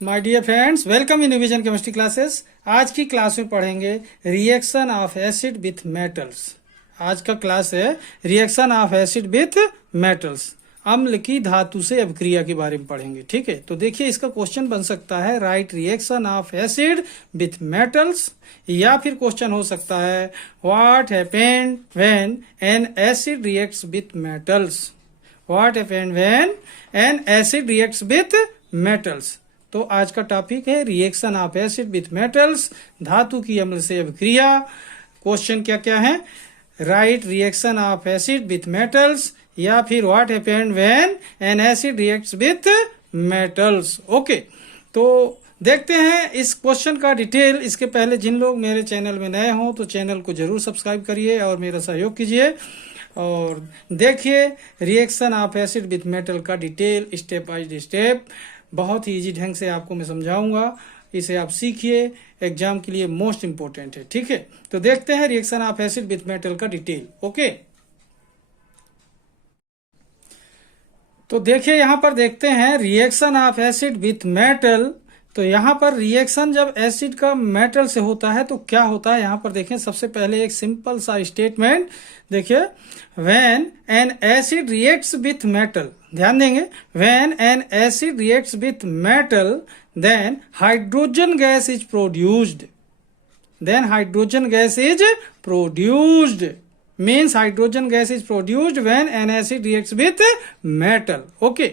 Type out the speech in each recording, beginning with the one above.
My dear friends, welcome in revision chemistry classes. आज की class में पढ़ेंगे reaction of acid with metals. आज का क्लास है reaction of acid with metals. अम्ल की धातु से अभिक्रिया के बारे में पढ़ेंगे। ठीक है, तो देखिए इसका क्वेश्चन बन सकता है right reaction of acid with metals, या फिर क्वेश्चन हो सकता है what happened when an acid reacts with metals. What happened when an acid reacts with metals. तो आज का टॉपिक है reaction of acid with metals, धातु की अम्ल से अभिक्रिया। क्वेश्चन क्या क्या है? Right reaction of acid with metals, या फिर what happened when an acid reacts with metals. Okay, तो देखते हैं इस क्वेश्चन का डिटेल। इसके पहले जिन लोग मेरे चैनल में नए हों तो चैनल को जरूर सब्सक्राइब करिए और मेरा सहयोग कीजिए, और देखिए reaction of acid with metal का डिटेल स्टेप बाय स्टेप। बहुत ही इजी ढंग से आपको मैं समझाऊंगा, इसे आप सीखिए, एग्जाम के लिए मोस्ट इंपोर्टेंट है। ठीक है, तो देखते हैं reaction of acid with metal का डिटेल। ओके, तो देखिए यहां पर देखते हैं reaction of acid with metal. तो यहां पर रिएक्शन जब एसिड का मेटल से होता है तो क्या होता है, यहां पर देखें सबसे पहले एक सिंपल सा स्टेटमेंट देखिए, when an acid reacts with metal. ध्यान देंगे, when an acid reacts with metal then hydrogen gas is produced. Then hydrogen gas is produced means hydrogen gas is produced when an acid reacts with metal. Okay,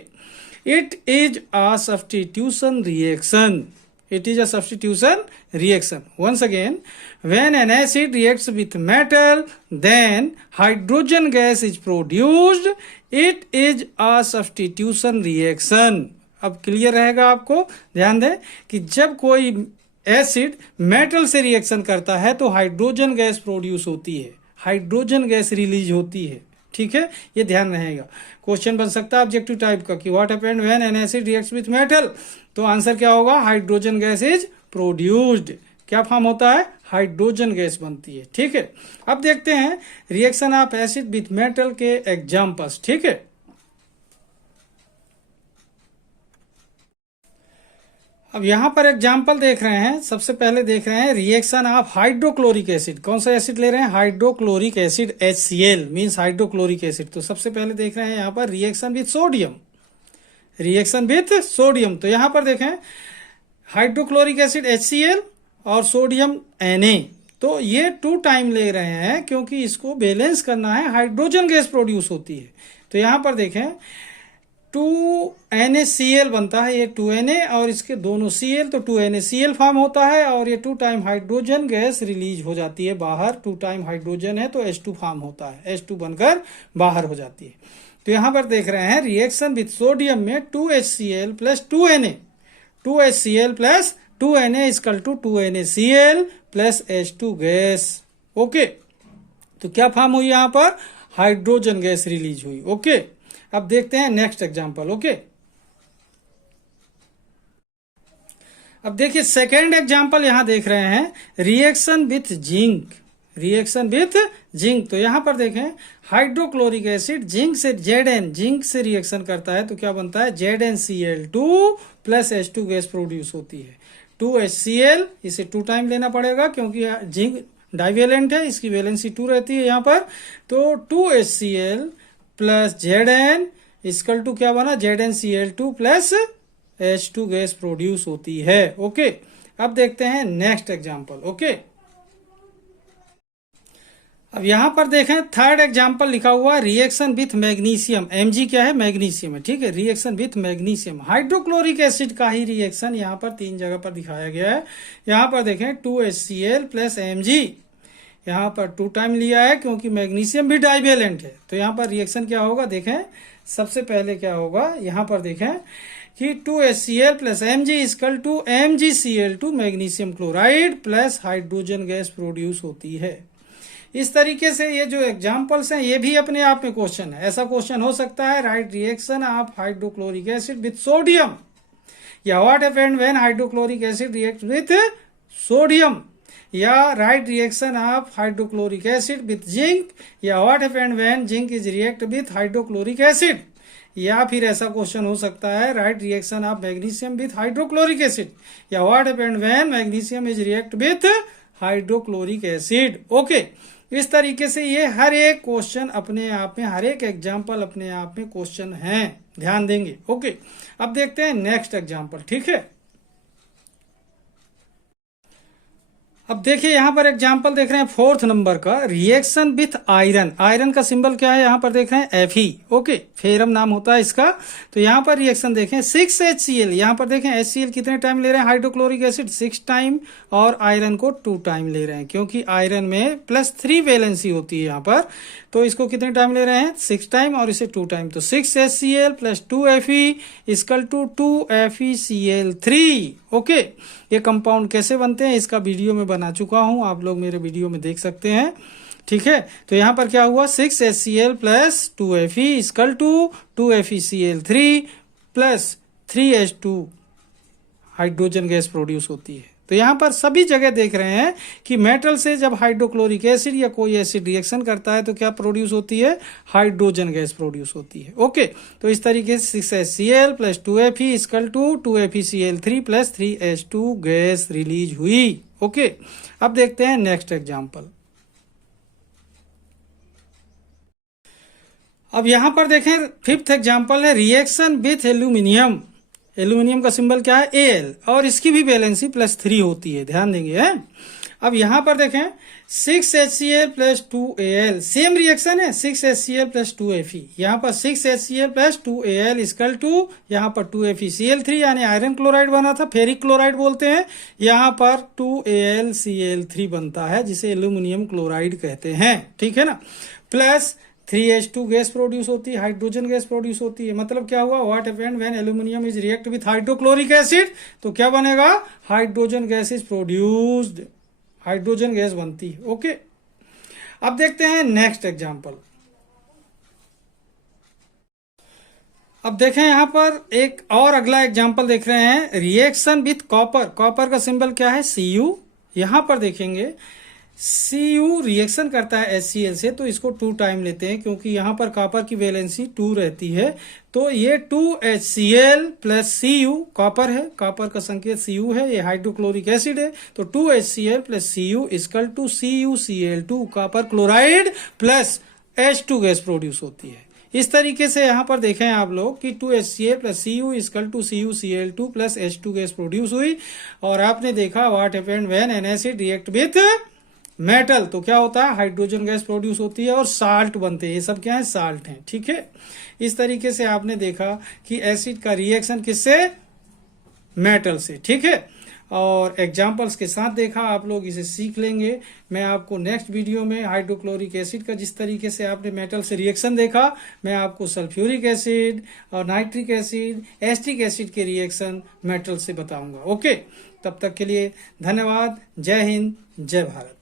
it is a substitution reaction. It is a substitution reaction. Once again, when an acid reacts with metal then hydrogen gas is produced. It is a substitution reaction. अब clear रहेगा आपको। ध्यान दें कि जब कोई acid metal से reaction करता है तो हाइड्रोजन गैस प्रोड्यूस होती है, हाइड्रोजन गैस रिलीज होती है। ठीक है, ये ध्यान रहेगा। क्वेश्चन बन सकता है ऑब्जेक्टिव टाइप का कि what happened when an acid reacts with metal, तो आंसर क्या होगा? Hydrogen gas is produced. क्या फॉर्म होता है? हाइड्रोजन गैस बनती है। ठीक है, अब देखते हैं reaction of acid with metal के एग्जांपल्स। ठीक है, अब यहां पर एग्जाम्पल देख रहे हैं। सबसे पहले देख रहे हैं रिएक्शन ऑफ हाइड्रोक्लोरिक एसिड। कौन सा एसिड ले रहे हैं? Hydrochloric acid, HCl means hydrochloric acid. तो सबसे पहले देख रहे हैं यहां पर reaction with sodium. Reaction with sodium, तो यहां पर देखें हाइड्रोक्लोरिक एसिड HCl और सोडियम Na। तो ये 2 टाइम ले रहे हैं क्योंकि इसको बैलेंस करना है, हाइड्रोजन गैस प्रोड्यूस होती है। तो यहां पर देखें 2NaCl बनता है, ये 2Na और इसके दोनों Cl, तो 2NaCl फॉर्म होता है और ये 2 टाइम हाइड्रोजन गैस रिलीज हो जाती है बाहर। 2 टाइम हाइड्रोजन है तो H2 फॉर्म होता है, H2 बनकर बाहर हो जाती है। तो यहां पर देख रहे हैं रिएक्शन विथ सोडियम में 2HCl plus 2Na, 2HCl plus 2Na equal to 2NaCl plus H2 gas. Okay, तो क्या फॉर्म हुई? यहां पर हाइड्रोजन गैस रिलीज हुई। ओके, अब देखते हैं नेक्स्ट एग्जांपल। ओके, अब देखिए सेकेंड एग्जांपल यहां देख रहे हैं reaction with zinc. Reaction with zinc, तो यहां पर देखें हाइड्रोक्लोरिक एसिड जिंक से Zn, जिंक से रिएक्शन करता है तो क्या बनता है? ZnCl2 plus H2 gas produce होती है। 2HCl, इसे 2 टाइम लेना पड़ेगा क्योंकि जिंक डाइवेलेंट है, इसकी वैलेंसी 2 रहती है यहां पर। तो 2HCl plus Zn equal to क्या बना? ZnCl2 plus H2 gas produce होती है। ओके, अब देखते हैं नेक्स्ट एग्जांपल। ओके, अब यहां पर देखें थर्ड एग्जांपल लिखा हुआ रिएक्शन विथ मैग्नीशियम। Mg क्या है? मैग्नीशियम है। ठीक है, reaction with magnesium, hydrochloric acid का ही रिएक्शन यहां पर 3 जगह पर दिखाया गया है। यहां पर देखें 2HCl प्लस Mg, यहाँ पर 2 टाइम लिया है क्योंकि मैग्नीशियम भी डाइवेलेंट है। तो यहाँ पर रिएक्शन क्या होगा? देखें सबसे पहले क्या होगा, यहाँ पर देखें कि 2HCl plus Mg equal to MgCl2 magnesium chloride plus hydrogen gas produce होती है। इस तरीके से ये जो एग्जांपल्स हैं ये भी अपने आप में क्वेश्चन है। ऐसा क्वेश्चन हो सकता है right reaction of hydrochloric acid with sodium, या what happened when hydrochloric acid react with sodium, या right reaction of hydrochloric acid with zinc, या what happened when zinc is react with hydrochloric acid. या फिर ऐसा question हो सकता है, right reaction of magnesium with hydrochloric acid, या what happened when magnesium is react with hydrochloric acid. Okay, इस तरीके से ये हर एक क्वेश्चन अपने आप में, हर एक एग्जाम्पल अपने आप में क्वेश्चन है, ध्यान देंगे। ओके, अब देखते हैं नेक्स्ट एग्जाम्पल। ठीक है, अब देखिए यहां पर एग्जाम्पल देख रहे हैं 4th नंबर का, रिएक्शन विथ आयरन। आयरन का सिंबल क्या है, यहां पर देख रहे हैं Fe। ओके, फेरम नाम होता है इसका। तो यहां पर रिएक्शन देखें 6HCl, यहां पर देखें HCl कितने टाइम ले रहे हैं, हाइड्रोक्लोरिक एसिड 6 टाइम, और आयरन को 2 टाइम ले रहे हैं, क्योंकि आयरन में +3 वैलेंसी होती है यहां पर। तो इसको कितने टाइम ले रहे हैं, 6 टाइम, और इसे 2 टाइम। तो 6HCl + 2Fe equal to 2FeCl3। Okay, ये कंपाउंड कैसे बनते हैं इसका वीडियो में बना चुका हूं, आप लोग मेरे वीडियो में देख सकते हैं। ठीक है, तो यहां पर क्या हुआ, 6HCl + 2Fe equal to 2FeCl3 + 3H2 hydrogen gas produce होती है। तो यहां पर सभी जगह देख रहे हैं कि मेटल से जब हाइड्रोक्लोरिक एसिड या कोई एसिड रिएक्शन करता है तो क्या प्रोड्यूस होती है, हाइड्रोजन गैस प्रोड्यूस होती है। ओके, तो इस तरीके से 6HCl + 2Fe equal to 2FeCl3 + 3H2 gas release हुई। ओके, अब देखते हैं नेक्स्ट एग्जाम्पल। अब यहां पर देखें 5th एग्जाम्पल है, रिएक्शन विथ एल्यूमिनियम। एल्यूमिनियम का सिंबल क्या है, Al, और इसकी भी वैलेंसी +3 होती है, ध्यान देंगे है। अब यहां पर देखें 6HCl + 2Al, सेम रिएक्शन है, 6HCl + 2Fe। यहां पर 6HCl + 2Al इक्वल टू, यहां पर 2FeCl3 यानी आयरन क्लोराइड बना था, फेरिक क्लोराइड बोलते हैं। यहां पर 2AlCl3 बनता है, जिसे एल्यूमिनियम क्लोराइड कहते हैं। ठीक है ना, प्लस 3H2 गैस प्रोड्यूस होती है, हाइड्रोजन गैस प्रोड्यूस होती है। मतलब क्या हुआ, what happened when aluminium is react with hydrochloric acid, तो क्या बनेगा, hydrogen gas is produced, hydrogen gas बनती है। ओके, अब देखते हैं नेक्स्ट एग्जांपल। अब देखें यहां पर एक और अगला एग्जांपल देख रहे हैं, रिएक्शन विथ कॉपर। कॉपर का सिंबल क्या है, Cu। यहां पर देखेंगे Cu रिएक्शन करता है HCl से, तो इसको 2 टाइम लेते हैं, क्योंकि यहां पर कॉपर की वैलेंसी 2 रहती है। तो ये 2HCl + Cu, कॉपर है, कॉपर का संकेत Cu है, ये हाइड्रोक्लोरिक एसिड है। तो 2HCl + Cu equal to CuCl2, copper chloride plus H2 gas produce होती है। इस तरीके से यहां पर देखें आप लोग कि 2HCl + Cu equal to CuCl2 + H2 gas produce हुई। और आपने देखा what happened when an acid react with metal, तो क्या होता है, हाइड्रोजन गैस प्रोड्यूस होती है और साल्ट बनते हैं। ये सब क्या है, साल्ट हैं। ठीक है, इस तरीके से आपने देखा कि एसिड का रिएक्शन किससे, मेटल से। ठीक है, और एग्जाम्पल्स के साथ देखा, आप लोग इसे सीख लेंगे। मैं आपको नेक्स्ट वीडियो में हाइड्रोक्लोरिक एसिड का, जिस तरीके से आपने मेटल से रिएक्शन देखा, मैं आपको सल्फ्यूरिक एसिड और नाइट्रिक एसिड, एस्टिक एसिड के रिएक्शन मेटल से बताऊंगा। ओके, तब तक के लिए धन्यवाद। जय हिंद, जय भारत।